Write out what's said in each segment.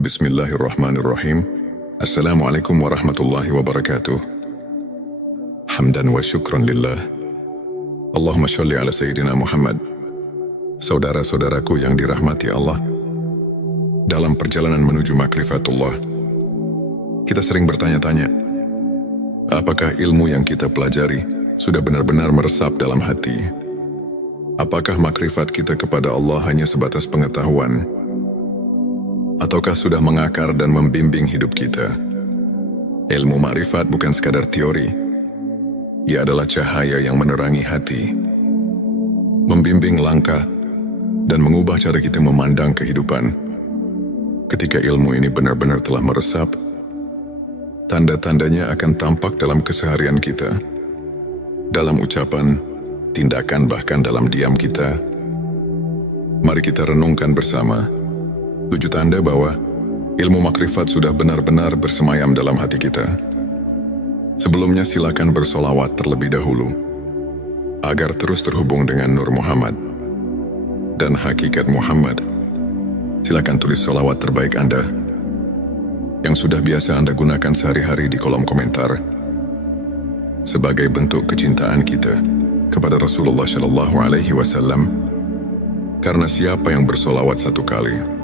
Bismillahirrahmanirrahim. Assalamualaikum warahmatullahi wabarakatuh. Hamdan wa syukran lillah. Allahumma sholli ala Sayyidina Muhammad. Saudara-saudaraku yang dirahmati Allah, dalam perjalanan menuju makrifatullah, kita sering bertanya-tanya, apakah ilmu yang kita pelajari sudah benar-benar meresap dalam hati? Apakah makrifat kita kepada Allah hanya sebatas pengetahuan? Ataukah sudah mengakar dan membimbing hidup kita? Ilmu makrifat bukan sekadar teori. Ia adalah cahaya yang menerangi hati, membimbing langkah, dan mengubah cara kita memandang kehidupan. Ketika ilmu ini benar-benar telah meresap, tanda-tandanya akan tampak dalam keseharian kita, dalam ucapan, tindakan, bahkan dalam diam kita. Mari kita renungkan bersama 7 tanda bahwa ilmu makrifat sudah benar-benar bersemayam dalam hati kita. Sebelumnya silakan bersolawat terlebih dahulu, agar terus terhubung dengan Nur Muhammad dan hakikat Muhammad. Silakan tulis solawat terbaik Anda, yang sudah biasa Anda gunakan sehari-hari di kolom komentar, sebagai bentuk kecintaan kita kepada Rasulullah Shallallahu Alaihi Wasallam. Karena siapa yang bersolawat 1 kali,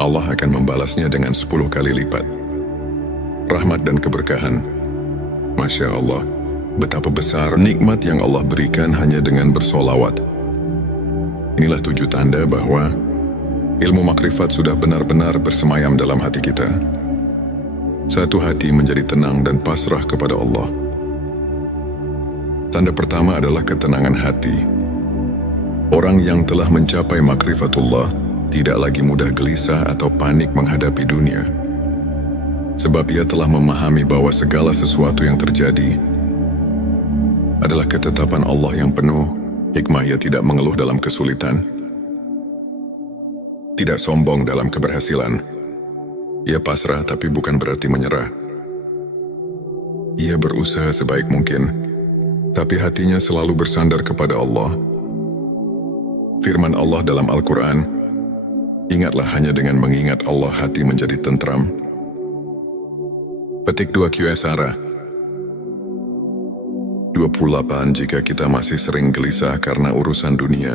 Allah akan membalasnya dengan 10 kali lipat rahmat dan keberkahan. Masya Allah, betapa besar nikmat yang Allah berikan hanya dengan bersolawat. Inilah 7 tanda bahwa ilmu makrifat sudah benar-benar bersemayam dalam hati kita. Satu hati menjadi tenang dan pasrah kepada Allah. Tanda pertama adalah ketenangan hati. Orang yang telah mencapai makrifatullah tidak lagi mudah gelisah atau panik menghadapi dunia. Sebab ia telah memahami bahwa segala sesuatu yang terjadi adalah ketetapan Allah yang penuh hikmah. Ia tidak mengeluh dalam kesulitan, tidak sombong dalam keberhasilan. Ia pasrah tapi bukan berarti menyerah. Ia berusaha sebaik mungkin, tapi hatinya selalu bersandar kepada Allah. Firman Allah dalam Al-Quran, ingatlah hanya dengan mengingat Allah hati menjadi tentram. Petik 2 Qsara 28. Jika kita masih sering gelisah karena urusan dunia,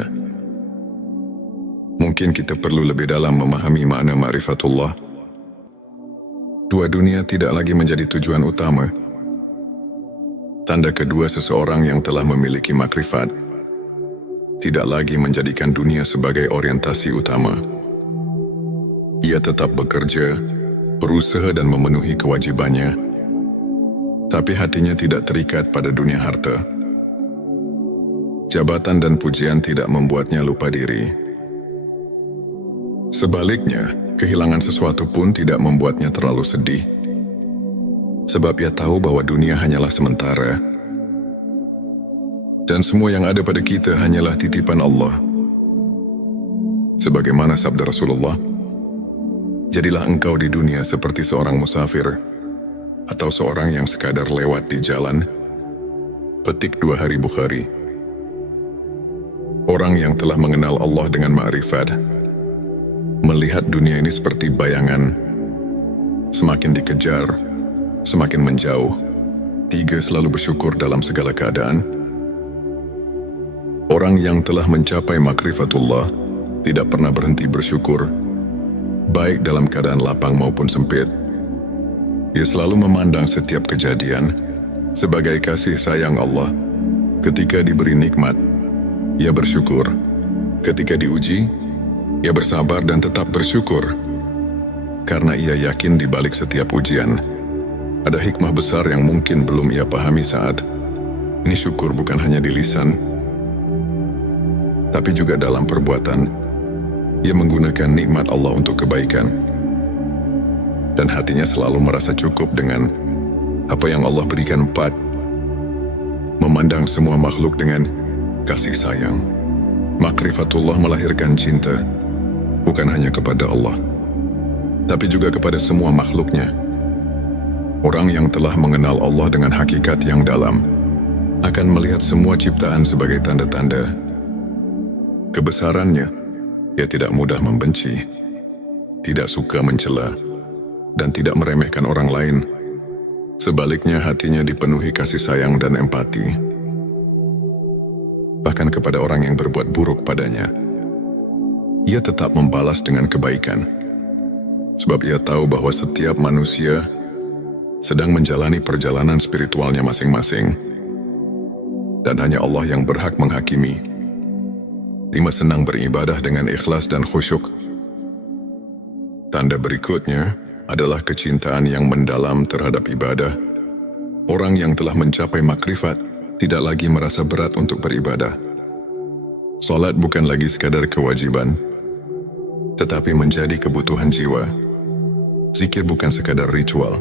mungkin kita perlu lebih dalam memahami makna ma'rifatullah. Dunia tidak lagi menjadi tujuan utama. Tanda kedua seseorang yang telah memiliki makrifat tidak lagi menjadikan dunia sebagai orientasi utama. Ia tetap bekerja, berusaha dan memenuhi kewajibannya, tapi hatinya tidak terikat pada dunia harta. Jabatan dan pujian tidak membuatnya lupa diri. Sebaliknya, kehilangan sesuatu pun tidak membuatnya terlalu sedih. Sebab ia tahu bahwa dunia hanyalah sementara, dan semua yang ada pada kita hanyalah titipan Allah. Sebagaimana sabda Rasulullah, jadilah engkau di dunia seperti seorang musafir atau seorang yang sekadar lewat di jalan. Petik 2 Hari Bukhari. Orang yang telah mengenal Allah dengan ma'rifat melihat dunia ini seperti bayangan, semakin dikejar, semakin menjauh. 3. Selalu bersyukur dalam segala keadaan. Orang yang telah mencapai makrifatullah tidak pernah berhenti bersyukur, baik dalam keadaan lapang maupun sempit. Ia selalu memandang setiap kejadian sebagai kasih sayang Allah. Ketika diberi nikmat, ia bersyukur. Ketika diuji, ia bersabar dan tetap bersyukur. Karena ia yakin di balik setiap ujian ada hikmah besar yang mungkin belum ia pahami saat ini. Syukur bukan hanya di lisan, tapi juga dalam perbuatan. Ia menggunakan nikmat Allah untuk kebaikan, dan hatinya selalu merasa cukup dengan apa yang Allah berikan. 4. Memandang semua makhluk dengan kasih sayang. Makrifatullah melahirkan cinta, bukan hanya kepada Allah, tapi juga kepada semua makhluknya. Orang yang telah mengenal Allah dengan hakikat yang dalam akan melihat semua ciptaan sebagai tanda-tanda kebesarannya. Ia tidak mudah membenci, tidak suka mencela, dan tidak meremehkan orang lain. Sebaliknya hatinya dipenuhi kasih sayang dan empati. Bahkan kepada orang yang berbuat buruk padanya, ia tetap membalas dengan kebaikan. Sebab ia tahu bahwa setiap manusia sedang menjalani perjalanan spiritualnya masing-masing. Dan hanya Allah yang berhak menghakimi. 5. Senang beribadah dengan ikhlas dan khusyuk. Tanda berikutnya adalah kecintaan yang mendalam terhadap ibadah. Orang yang telah mencapai makrifat tidak lagi merasa berat untuk beribadah. Salat bukan lagi sekadar kewajiban, tetapi menjadi kebutuhan jiwa. Zikir bukan sekadar ritual,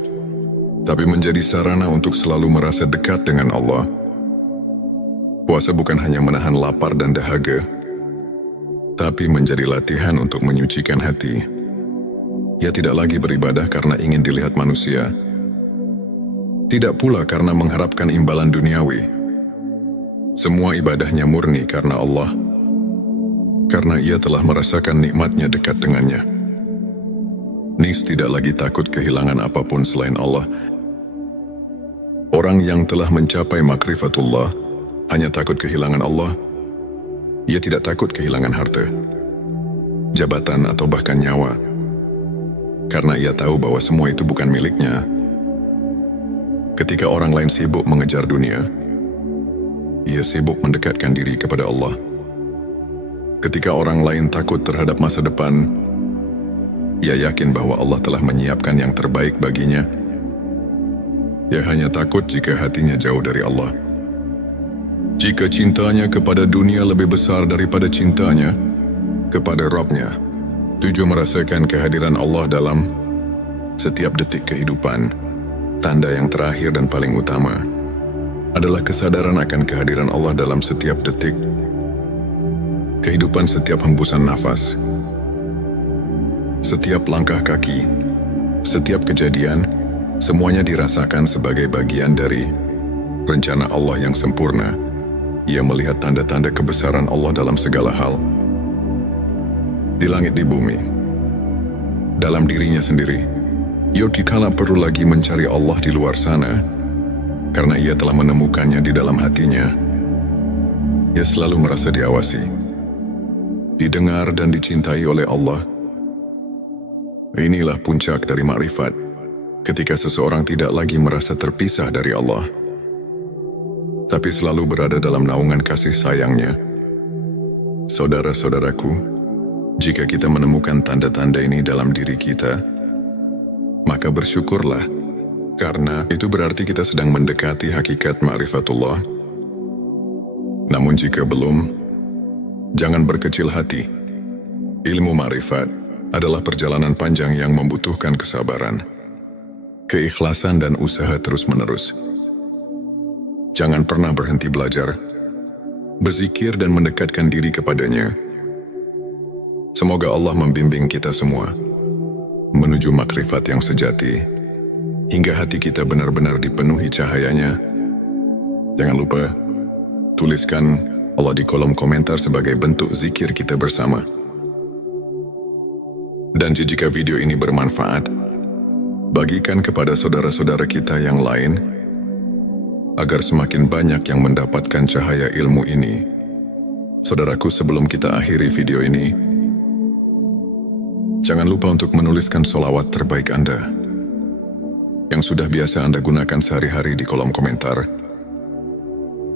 tapi menjadi sarana untuk selalu merasa dekat dengan Allah. Puasa bukan hanya menahan lapar dan dahaga, tapi menjadi latihan untuk menyucikan hati. Ia tidak lagi beribadah karena ingin dilihat manusia, tidak pula karena mengharapkan imbalan duniawi. Semua ibadahnya murni karena Allah, karena ia telah merasakan nikmatnya dekat dengannya. Nis tidak lagi takut kehilangan apapun selain Allah. Orang yang telah mencapai makrifatullah hanya takut kehilangan Allah. Ia tidak takut kehilangan harta, jabatan atau bahkan nyawa, karena ia tahu bahwa semua itu bukan miliknya. Ketika orang lain sibuk mengejar dunia, ia sibuk mendekatkan diri kepada Allah. Ketika orang lain takut terhadap masa depan, ia yakin bahwa Allah telah menyiapkan yang terbaik baginya. Ia hanya takut jika hatinya jauh dari Allah. Jika cintanya kepada dunia lebih besar daripada cintanya kepada Rabb-Nya. 7. Merasakan kehadiran Allah dalam setiap detik kehidupan. Tanda yang terakhir dan paling utama adalah kesadaran akan kehadiran Allah dalam setiap detik kehidupan. Setiap hembusan nafas, setiap langkah kaki, setiap kejadian, semuanya dirasakan sebagai bagian dari rencana Allah yang sempurna. Ia melihat tanda-tanda kebesaran Allah dalam segala hal, di langit, di bumi, dalam dirinya sendiri. Ia kala perlu lagi mencari Allah di luar sana, karena ia telah menemukannya di dalam hatinya. Ia selalu merasa diawasi, didengar dan dicintai oleh Allah. Inilah puncak dari makrifat, ketika seseorang tidak lagi merasa terpisah dari Allah, tapi selalu berada dalam naungan kasih sayangnya. Saudara-saudaraku, jika kita menemukan tanda-tanda ini dalam diri kita, maka bersyukurlah, karena itu berarti kita sedang mendekati hakikat ma'rifatullah. Namun jika belum, jangan berkecil hati. Ilmu ma'rifat adalah perjalanan panjang yang membutuhkan kesabaran, keikhlasan dan usaha terus-menerus. Jangan pernah berhenti belajar, berzikir dan mendekatkan diri kepadanya. Semoga Allah membimbing kita semua menuju makrifat yang sejati, hingga hati kita benar-benar dipenuhi cahayanya. Jangan lupa, tuliskan Allah di kolom komentar sebagai bentuk zikir kita bersama. Dan jika video ini bermanfaat, bagikan kepada saudara-saudara kita yang lain, agar semakin banyak yang mendapatkan cahaya ilmu ini. Saudaraku, sebelum kita akhiri video ini, jangan lupa untuk menuliskan sholawat terbaik Anda, yang sudah biasa Anda gunakan sehari-hari di kolom komentar,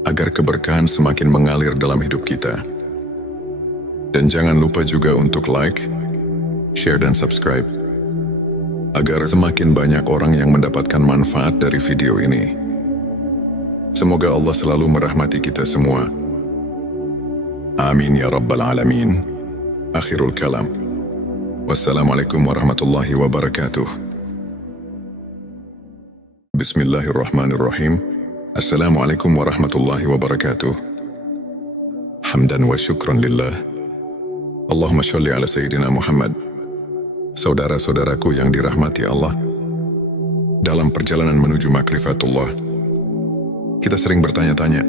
agar keberkahan semakin mengalir dalam hidup kita. Dan jangan lupa juga untuk like, share dan subscribe, agar semakin banyak orang yang mendapatkan manfaat dari video ini. Semoga Allah selalu merahmati kita semua. Amin ya Rabbal Alamin. Akhirul kalam. Wassalamualaikum warahmatullahi wabarakatuh. Bismillahirrahmanirrahim. Assalamualaikum warahmatullahi wabarakatuh. Hamdan wa syukran lillah. Allahumma sholli ala Sayyidina Muhammad. Saudara-saudaraku yang dirahmati Allah, dalam perjalanan menuju makrifatullah, kita sering bertanya-tanya,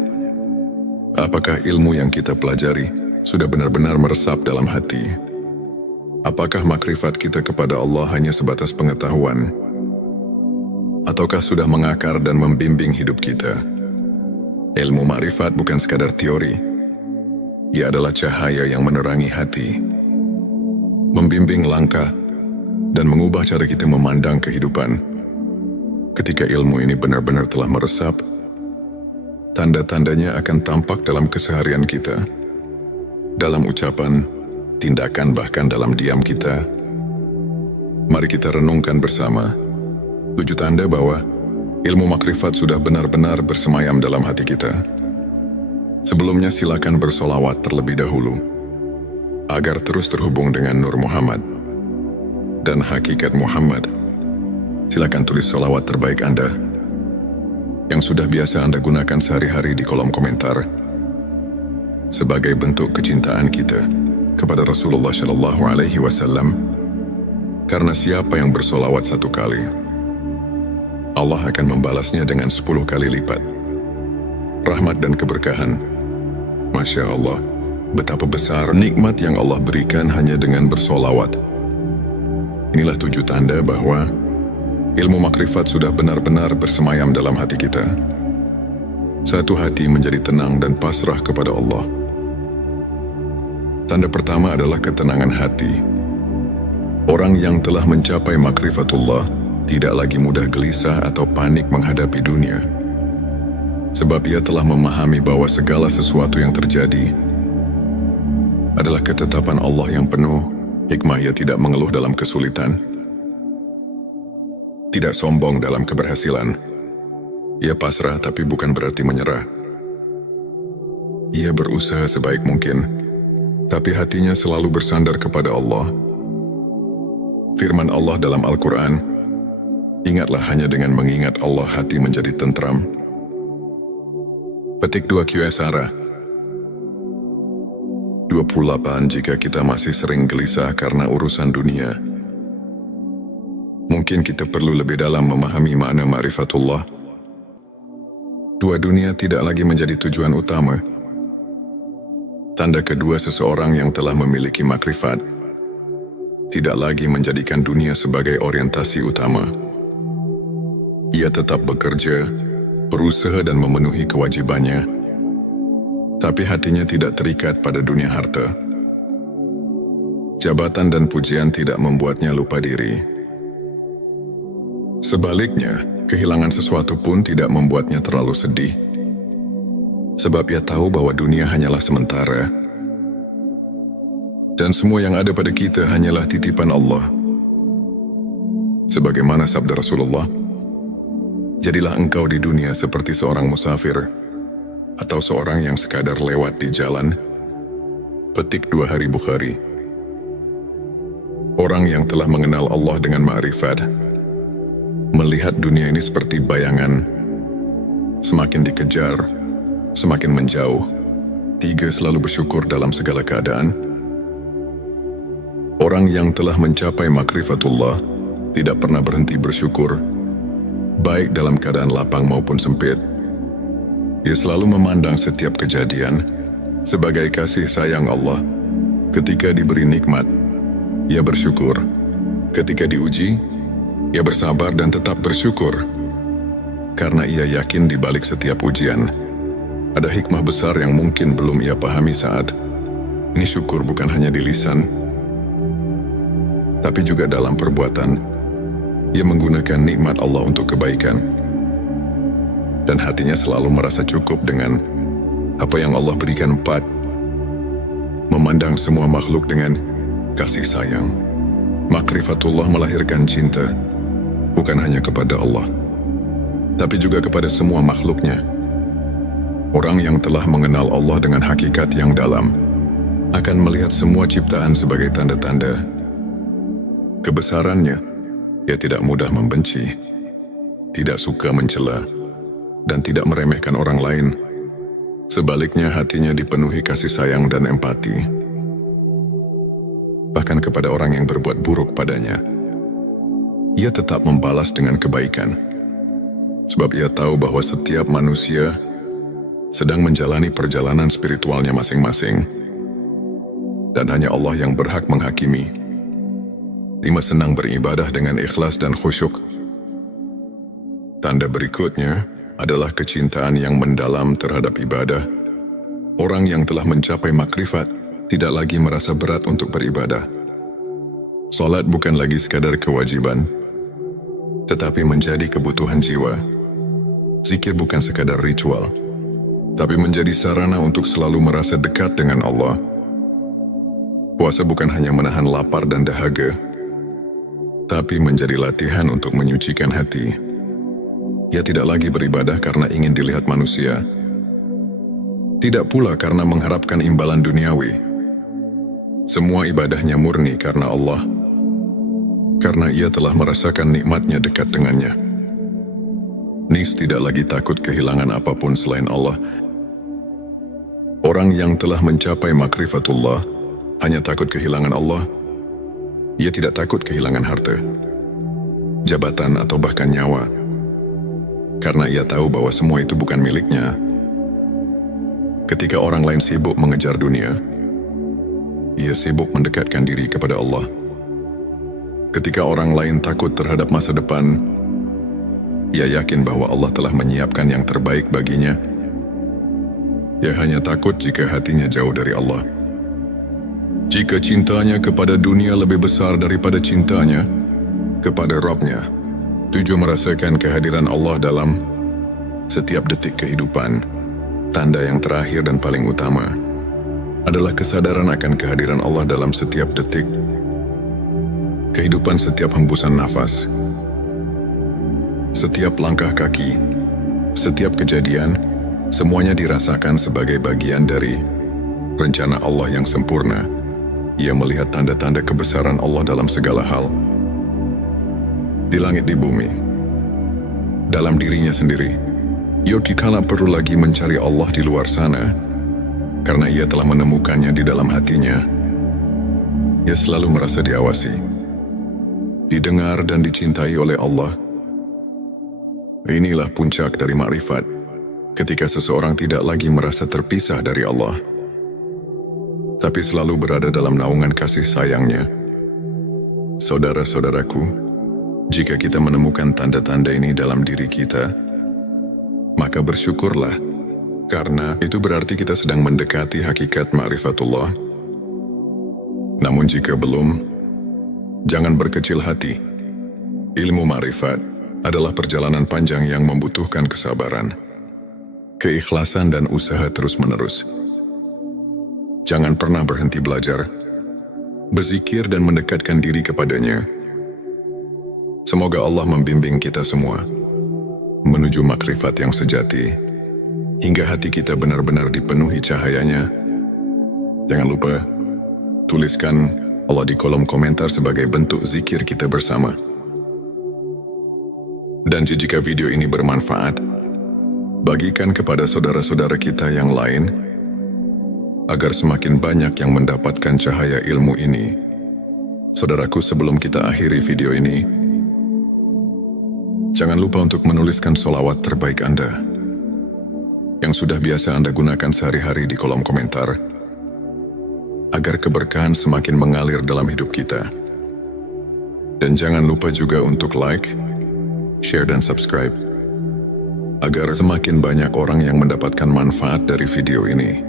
apakah ilmu yang kita pelajari sudah benar-benar meresap dalam hati? Apakah makrifat kita kepada Allah hanya sebatas pengetahuan? Ataukah sudah mengakar dan membimbing hidup kita? Ilmu makrifat bukan sekadar teori. Ia adalah cahaya yang menerangi hati, membimbing langkah, dan mengubah cara kita memandang kehidupan. Ketika ilmu ini benar-benar telah meresap, tanda-tandanya akan tampak dalam keseharian kita, dalam ucapan, tindakan, bahkan dalam diam kita. Mari kita renungkan bersama 7 tanda bahwa ilmu makrifat sudah benar-benar bersemayam dalam hati kita. Sebelumnya silakan bersolawat terlebih dahulu, agar terus terhubung dengan Nur Muhammad dan hakikat Muhammad. Silakan tulis solawat terbaik Anda yang sudah biasa Anda gunakan sehari-hari di kolom komentar, sebagai bentuk kecintaan kita kepada Rasulullah Shallallahu Alaihi Wasallam. Karena siapa yang bersolawat 1 kali, Allah akan membalasnya dengan 10 kali lipat rahmat dan keberkahan. Masya Allah, betapa besar nikmat yang Allah berikan hanya dengan bersolawat. Inilah 7 tanda bahwa ilmu makrifat sudah benar-benar bersemayam dalam hati kita. Satu hati menjadi tenang dan pasrah kepada Allah. Tanda pertama adalah ketenangan hati. Orang yang telah mencapai makrifatullah tidak lagi mudah gelisah atau panik menghadapi dunia. Sebab ia telah memahami bahwa segala sesuatu yang terjadi adalah ketetapan Allah yang penuh hikmah. Ia tidak mengeluh dalam kesulitan, tidak sombong dalam keberhasilan. Ia pasrah tapi bukan berarti menyerah. Ia berusaha sebaik mungkin, tapi hatinya selalu bersandar kepada Allah. Firman Allah dalam Al-Quran, ingatlah hanya dengan mengingat Allah hati menjadi tentram. Petik 2 Qsara 28. Jika kita masih sering gelisah karena urusan dunia, mungkin kita perlu lebih dalam memahami makna ma'rifatullah. Dunia tidak lagi menjadi tujuan utama. Tanda kedua seseorang yang telah memiliki makrifat tidak lagi menjadikan dunia sebagai orientasi utama. Ia tetap bekerja, berusaha dan memenuhi kewajibannya, tapi hatinya tidak terikat pada dunia harta. Jabatan dan pujian tidak membuatnya lupa diri. Sebaliknya, kehilangan sesuatu pun tidak membuatnya terlalu sedih. Sebab ia tahu bahwa dunia hanyalah sementara. Dan semua yang ada pada kita hanyalah titipan Allah. Sebagaimana sabda Rasulullah, jadilah engkau di dunia seperti seorang musafir atau seorang yang sekadar lewat di jalan. Petik 2 Hari Bukhari. Orang yang telah mengenal Allah dengan ma'rifat melihat dunia ini seperti bayangan, semakin dikejar, semakin menjauh. 3. Selalu bersyukur dalam segala keadaan. Orang yang telah mencapai makrifatullah tidak pernah berhenti bersyukur, baik dalam keadaan lapang maupun sempit. Ia selalu memandang setiap kejadian sebagai kasih sayang Allah. Ketika diberi nikmat, ia bersyukur. Ketika diuji, ia bersabar dan tetap bersyukur. Karena ia yakin di balik setiap ujian ada hikmah besar yang mungkin belum ia pahami saat ini. Syukur bukan hanya di lisan, tapi juga dalam perbuatan. Ia menggunakan nikmat Allah untuk kebaikan, dan hatinya selalu merasa cukup dengan apa yang Allah berikan. 4. Memandang semua makhluk dengan kasih sayang. Makrifatullah melahirkan cinta, bukan hanya kepada Allah, tapi juga kepada semua makhluknya. Orang yang telah mengenal Allah dengan hakikat yang dalam akan melihat semua ciptaan sebagai tanda-tanda kebesarannya. Ia tidak mudah membenci, tidak suka mencela, dan tidak meremehkan orang lain. Sebaliknya, hatinya dipenuhi kasih sayang dan empati, bahkan kepada orang yang berbuat buruk padanya. Ia tetap membalas dengan kebaikan, sebab ia tahu bahwa setiap manusia sedang menjalani perjalanan spiritualnya masing-masing, dan hanya Allah yang berhak menghakimi 5. Senang beribadah dengan ikhlas dan khusyuk. Tanda berikutnya adalah kecintaan yang mendalam terhadap ibadah. Orang yang telah mencapai makrifat tidak lagi merasa berat untuk beribadah. Salat bukan lagi sekadar kewajiban, tetapi menjadi kebutuhan jiwa. Zikir bukan sekadar ritual, tapi menjadi sarana untuk selalu merasa dekat dengan Allah. Puasa bukan hanya menahan lapar dan dahaga, tapi menjadi latihan untuk menyucikan hati. Ia tidak lagi beribadah karena ingin dilihat manusia, tidak pula karena mengharapkan imbalan duniawi. Semua ibadahnya murni karena Allah, karena ia telah merasakan nikmatnya dekat dengannya. Nis tidak lagi takut kehilangan apapun selain Allah. Orang yang telah mencapai makrifatullah hanya takut kehilangan Allah. Ia tidak takut kehilangan harta, jabatan atau bahkan nyawa, karena ia tahu bahwa semua itu bukan miliknya. Ketika orang lain sibuk mengejar dunia, ia sibuk mendekatkan diri kepada Allah. Ketika orang lain takut terhadap masa depan, ia yakin bahwa Allah telah menyiapkan yang terbaik baginya. Ia hanya takut jika hatinya jauh dari Allah. Jika cintanya kepada dunia lebih besar daripada cintanya kepada Rabb-Nya. 7. Merasakan kehadiran Allah dalam setiap detik kehidupan. Tanda yang terakhir dan paling utama adalah kesadaran akan kehadiran Allah dalam setiap detik kehidupan. Setiap hembusan nafas, setiap langkah kaki, setiap kejadian, semuanya dirasakan sebagai bagian dari rencana Allah yang sempurna. Ia melihat tanda-tanda kebesaran Allah dalam segala hal, di langit, di bumi, dalam dirinya sendiri. Ia dikala perlu lagi mencari Allah di luar sana, karena ia telah menemukannya di dalam hatinya. Ia selalu merasa diawasi, didengar dan dicintai oleh Allah. Inilah puncak dari makrifat, ketika seseorang tidak lagi merasa terpisah dari Allah, tapi selalu berada dalam naungan kasih sayangnya. Saudara-saudaraku, jika kita menemukan tanda-tanda ini dalam diri kita, maka bersyukurlah, karena itu berarti kita sedang mendekati hakikat ma'rifatullah. Namun jika belum, jangan berkecil hati. Ilmu ma'rifat adalah perjalanan panjang yang membutuhkan kesabaran, keikhlasan dan usaha terus-menerus. Jangan pernah berhenti belajar, berzikir dan mendekatkan diri kepadanya. Semoga Allah membimbing kita semua menuju makrifat yang sejati, hingga hati kita benar-benar dipenuhi cahayanya. Jangan lupa, tuliskan Allah di kolom komentar sebagai bentuk zikir kita bersama. Dan jika video ini bermanfaat, bagikan kepada saudara-saudara kita yang lain, agar semakin banyak yang mendapatkan cahaya ilmu ini. Saudaraku, sebelum kita akhiri video ini, jangan lupa untuk menuliskan sholawat terbaik Anda, yang sudah biasa Anda gunakan sehari-hari di kolom komentar, agar keberkahan semakin mengalir dalam hidup kita. Dan jangan lupa juga untuk like, share dan subscribe, agar semakin banyak orang yang mendapatkan manfaat dari video ini.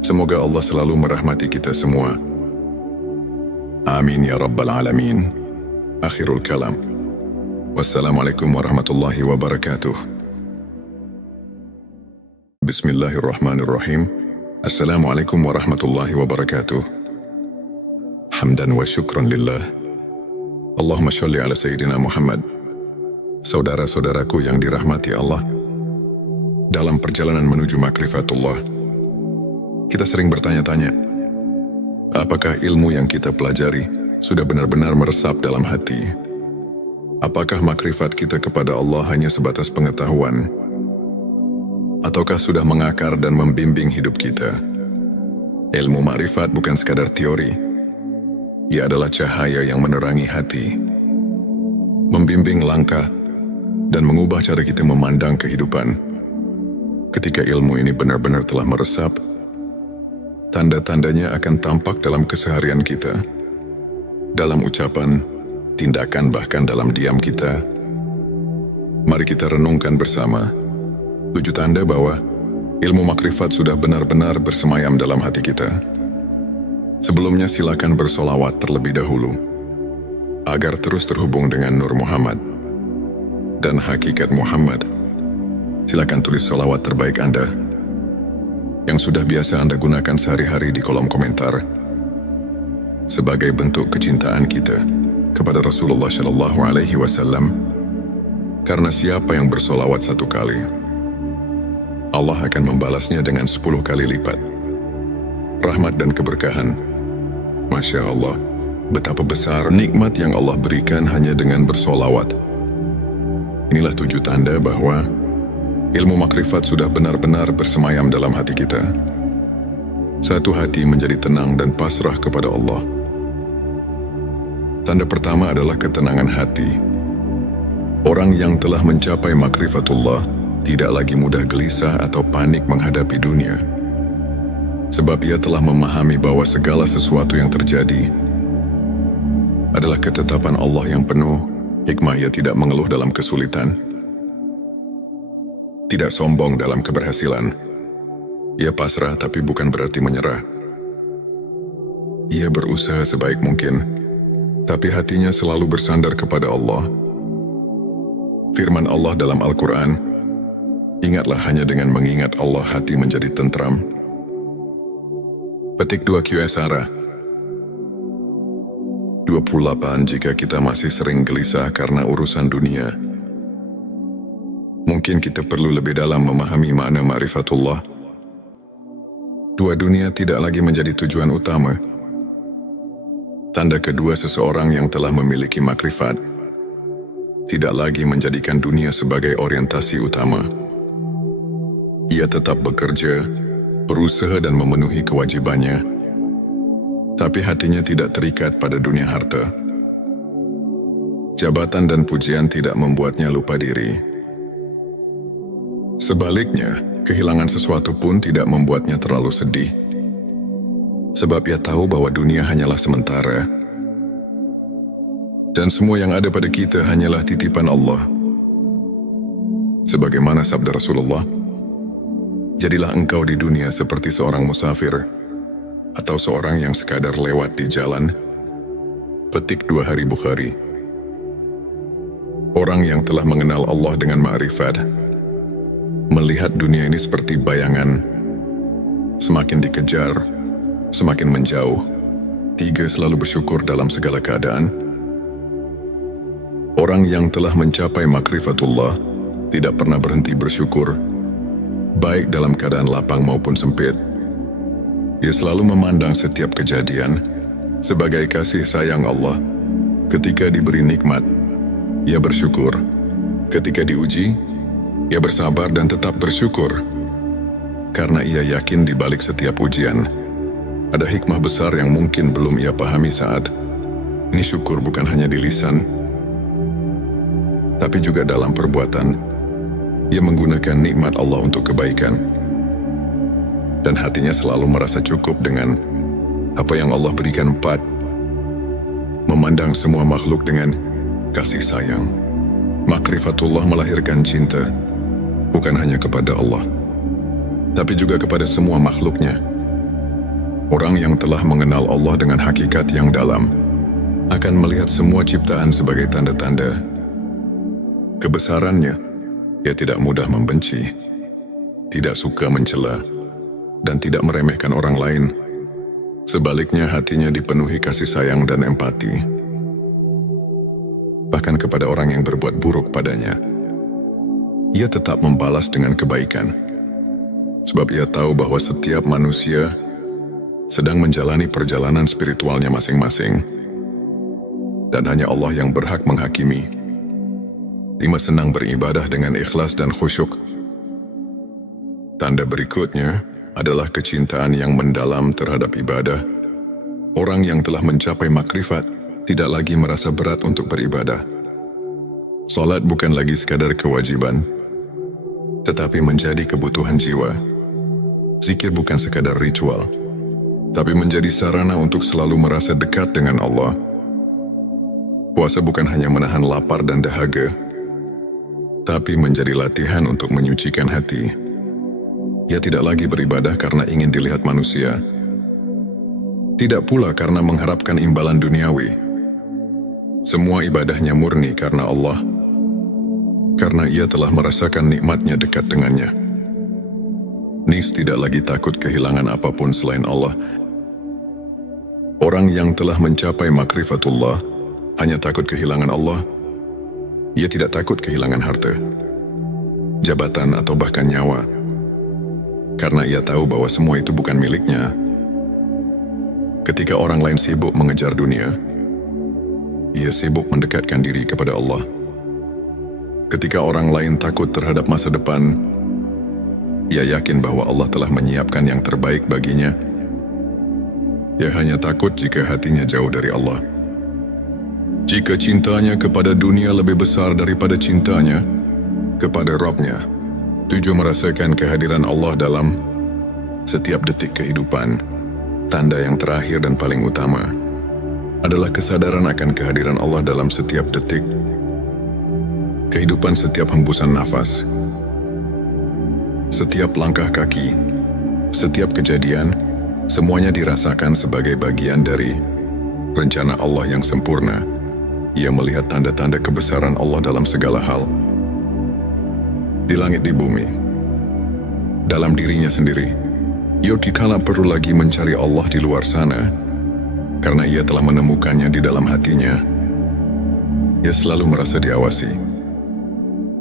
Semoga Allah selalu merahmati kita semua. Amin ya Rabbal Alamin. Akhirul kalam. Wassalamualaikum warahmatullahi wabarakatuh. Bismillahirrahmanirrahim. Assalamualaikum warahmatullahi wabarakatuh. Hamdan wa syukran lillah. Allahumma sholli ala Sayyidina Muhammad. Saudara-saudaraku yang dirahmati Allah, dalam perjalanan menuju makrifatullah, kita sering bertanya-tanya, apakah ilmu yang kita pelajari sudah benar-benar meresap dalam hati? Apakah makrifat kita kepada Allah hanya sebatas pengetahuan? Ataukah sudah mengakar dan membimbing hidup kita? Ilmu makrifat bukan sekadar teori. Ia adalah cahaya yang menerangi hati, membimbing langkah, dan mengubah cara kita memandang kehidupan. Ketika ilmu ini benar-benar telah meresap, tanda-tandanya akan tampak dalam keseharian kita. dalam ucapan, tindakan, bahkan dalam diam kita. Mari kita renungkan bersama 7 tanda bahwa ilmu makrifat sudah benar-benar bersemayam dalam hati kita. Sebelumnya silakan bersolawat terlebih dahulu, agar terus terhubung dengan Nur Muhammad dan hakikat Muhammad. Silakan tulis solawat terbaik Anda yang sudah biasa Anda gunakan sehari-hari di kolom komentar sebagai bentuk kecintaan kita kepada Rasulullah Shallallahu Alaihi Wasallam. Karena siapa yang bersolawat 1 kali, Allah akan membalasnya dengan 10 kali lipat rahmat dan keberkahan. Masya Allah, betapa besar nikmat yang Allah berikan hanya dengan bersolawat. Inilah 7 tanda bahwa ilmu makrifat sudah benar-benar bersemayam dalam hati kita. Satu hati menjadi tenang dan pasrah kepada Allah. Tanda pertama adalah ketenangan hati. Orang yang telah mencapai makrifatullah tidak lagi mudah gelisah atau panik menghadapi dunia. Sebab ia telah memahami bahwa segala sesuatu yang terjadi adalah ketetapan Allah yang penuh hikmah. Ia tidak mengeluh dalam kesulitan, tidak sombong dalam keberhasilan. Ia pasrah tapi bukan berarti menyerah. Ia berusaha sebaik mungkin, tapi hatinya selalu bersandar kepada Allah. Firman Allah dalam Al-Quran, ingatlah hanya dengan mengingat Allah hati menjadi tentram. Petik 2 QSara 28. Jika kita masih sering gelisah karena urusan dunia, mungkin kita perlu lebih dalam memahami makna ma'rifatullah. 2 dunia tidak lagi menjadi tujuan utama. Tanda kedua seseorang yang telah memiliki makrifat tidak lagi menjadikan dunia sebagai orientasi utama. Ia tetap bekerja, berusaha dan memenuhi kewajibannya, tapi hatinya tidak terikat pada dunia harta. Jabatan dan pujian tidak membuatnya lupa diri. Sebaliknya, kehilangan sesuatu pun tidak membuatnya terlalu sedih. Sebab ia tahu bahwa dunia hanyalah sementara, dan semua yang ada pada kita hanyalah titipan Allah. Sebagaimana sabda Rasulullah, jadilah engkau di dunia seperti seorang musafir atau seorang yang sekadar lewat di jalan. Petik 2 Hari Bukhari. Orang yang telah mengenal Allah dengan ma'rifat melihat dunia ini seperti bayangan, semakin dikejar, semakin menjauh. 3. Selalu bersyukur dalam segala keadaan. Orang yang telah mencapai makrifatullah tidak pernah berhenti bersyukur, baik dalam keadaan lapang maupun sempit. Ia selalu memandang setiap kejadian sebagai kasih sayang Allah. Ketika diberi nikmat, ia bersyukur. Ketika diuji, ia bersabar dan tetap bersyukur. Karena ia yakin di balik setiap ujian ada hikmah besar yang mungkin belum ia pahami saat ini. Syukur bukan hanya di lisan, tapi juga dalam perbuatan. Ia menggunakan nikmat Allah untuk kebaikan, dan hatinya selalu merasa cukup dengan apa yang Allah berikan. 4. Memandang semua makhluk dengan kasih sayang. Makrifatullah melahirkan cinta, bukan hanya kepada Allah, tapi juga kepada semua makhluknya. Orang yang telah mengenal Allah dengan hakikat yang dalam akan melihat semua ciptaan sebagai tanda-tanda kebesarannya. Ia tidak mudah membenci, tidak suka mencela, dan tidak meremehkan orang lain. Sebaliknya, hatinya dipenuhi kasih sayang dan empati, bahkan kepada orang yang berbuat buruk padanya. Ia tetap membalas dengan kebaikan, sebab ia tahu bahwa setiap manusia sedang menjalani perjalanan spiritualnya masing-masing, dan hanya Allah yang berhak menghakimi. 5. Senang beribadah dengan ikhlas dan khusyuk. Tanda berikutnya adalah kecintaan yang mendalam terhadap ibadah. Orang yang telah mencapai makrifat tidak lagi merasa berat untuk beribadah. Salat bukan lagi sekadar kewajiban, tetapi menjadi kebutuhan jiwa. Zikir bukan sekadar ritual, tapi menjadi sarana untuk selalu merasa dekat dengan Allah. Puasa bukan hanya menahan lapar dan dahaga, tapi menjadi latihan untuk menyucikan hati. Ia tidak lagi beribadah karena ingin dilihat manusia, tidak pula karena mengharapkan imbalan duniawi. Semua ibadahnya murni karena Allah, karena ia telah merasakan nikmatnya dekat dengannya. Nis tidak lagi takut kehilangan apapun selain Allah. Orang yang telah mencapai makrifatullah hanya takut kehilangan Allah. Ia tidak takut kehilangan harta, jabatan atau bahkan nyawa, karena ia tahu bahwa semua itu bukan miliknya. Ketika orang lain sibuk mengejar dunia, ia sibuk mendekatkan diri kepada Allah. Ketika orang lain takut terhadap masa depan, ia yakin bahwa Allah telah menyiapkan yang terbaik baginya. Ia hanya takut jika hatinya jauh dari Allah. Jika cintanya kepada dunia lebih besar daripada cintanya kepada Rabb-Nya, tujuh merasakan kehadiran Allah dalam setiap detik kehidupan. Tanda yang terakhir dan paling utama adalah kesadaran akan kehadiran Allah dalam setiap detik kehidupan, setiap hembusan nafas, setiap langkah kaki, setiap kejadian, semuanya dirasakan sebagai bagian dari rencana Allah yang sempurna. Ia melihat tanda-tanda kebesaran Allah dalam segala hal, di langit, di bumi, dalam dirinya sendiri. Ia dikala perlu lagi mencari Allah di luar sana, karena ia telah menemukannya di dalam hatinya. Ia selalu merasa diawasi,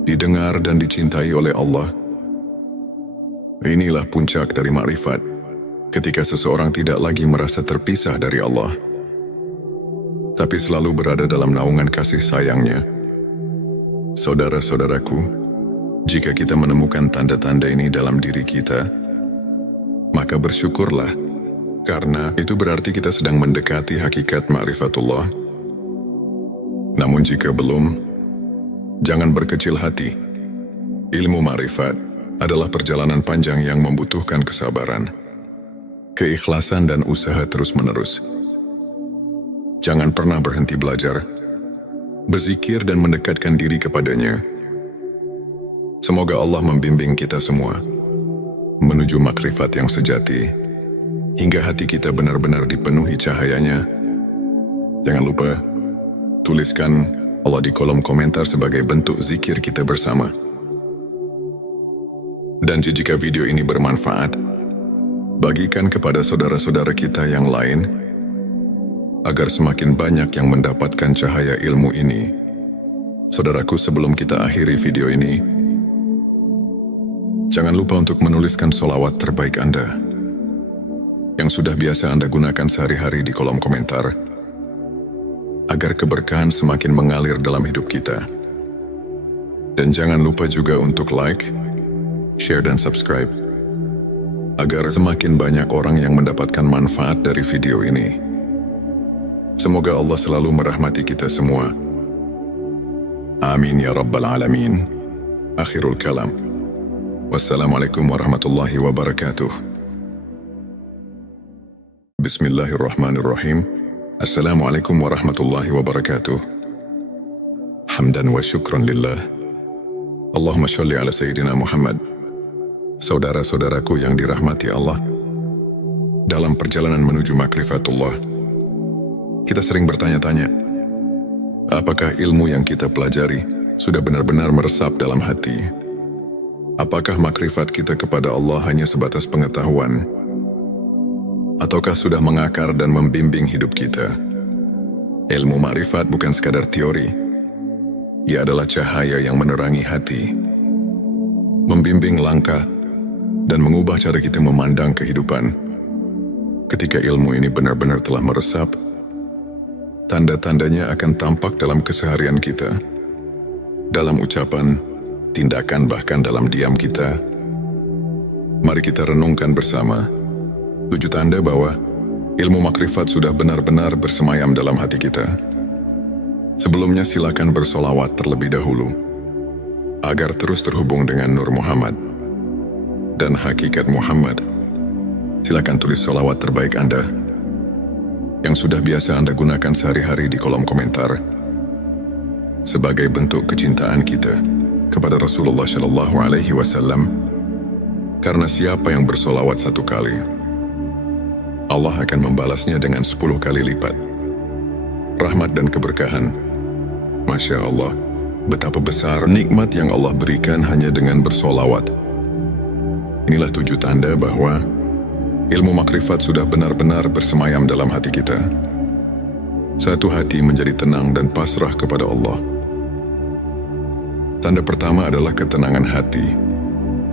didengar dan dicintai oleh Allah. Inilah puncak dari makrifat, ketika seseorang tidak lagi merasa terpisah dari Allah, tapi selalu berada dalam naungan kasih sayangnya. Saudara-saudaraku, jika kita menemukan tanda-tanda ini dalam diri kita, maka bersyukurlah, karena itu berarti kita sedang mendekati hakikat ma'rifatullah. Namun jika belum, jangan berkecil hati. Ilmu ma'rifat adalah perjalanan panjang yang membutuhkan kesabaran, keikhlasan dan usaha terus-menerus. Jangan pernah berhenti belajar, berzikir dan mendekatkan diri kepadanya. Semoga Allah membimbing kita semua menuju makrifat yang sejati, hingga hati kita benar-benar dipenuhi cahayanya. Jangan lupa, tuliskan Allah di kolom komentar sebagai bentuk zikir kita bersama. Dan jika video ini bermanfaat, bagikan kepada saudara-saudara kita yang lain, agar semakin banyak yang mendapatkan cahaya ilmu ini. Saudaraku, sebelum kita akhiri video ini, jangan lupa untuk menuliskan sholawat terbaik Anda, yang sudah biasa Anda gunakan sehari-hari di kolom komentar, agar keberkahan semakin mengalir dalam hidup kita. Dan jangan lupa juga untuk like, share dan subscribe, agar semakin banyak orang yang mendapatkan manfaat dari video ini. Semoga Allah selalu merahmati kita semua. Amin ya Rabbal Alamin. Akhirul kalam. Wassalamualaikum warahmatullahi wabarakatuh. Bismillahirrahmanirrahim. Assalamualaikum warahmatullahi wabarakatuh. Hamdan wa syukran lillah. Allahumma sholli ala Sayyidina Muhammad. Saudara-saudaraku yang dirahmati Allah, dalam perjalanan menuju makrifatullah, kita sering bertanya-tanya, apakah ilmu yang kita pelajari sudah benar-benar meresap dalam hati? Apakah makrifat kita kepada Allah hanya sebatas pengetahuan? Ataukah sudah mengakar dan membimbing hidup kita? Ilmu makrifat bukan sekadar teori. Ia adalah cahaya yang menerangi hati, membimbing langkah, dan mengubah cara kita memandang kehidupan. Ketika ilmu ini benar-benar telah meresap, tanda-tandanya akan tampak dalam keseharian kita, dalam ucapan, tindakan, bahkan dalam diam kita. Mari kita renungkan bersama 7 tanda bahwa ilmu makrifat sudah benar-benar bersemayam dalam hati kita. Sebelumnya silakan bersolawat terlebih dahulu, agar terus terhubung dengan Nur Muhammad dan hakikat Muhammad. Silakan tulis solawat terbaik Anda, yang sudah biasa Anda gunakan sehari-hari di kolom komentar, sebagai bentuk kecintaan kita kepada Rasulullah Shallallahu Alaihi Wasallam. Karena siapa yang bersolawat 1 kali, Allah akan membalasnya dengan 10 kali lipat. Rahmat dan keberkahan. Masya Allah, betapa besar nikmat yang Allah berikan hanya dengan bersolawat. Inilah 7 tanda bahwa ilmu makrifat sudah benar-benar bersemayam dalam hati kita. Satu hati menjadi tenang dan pasrah kepada Allah. Tanda pertama adalah ketenangan hati.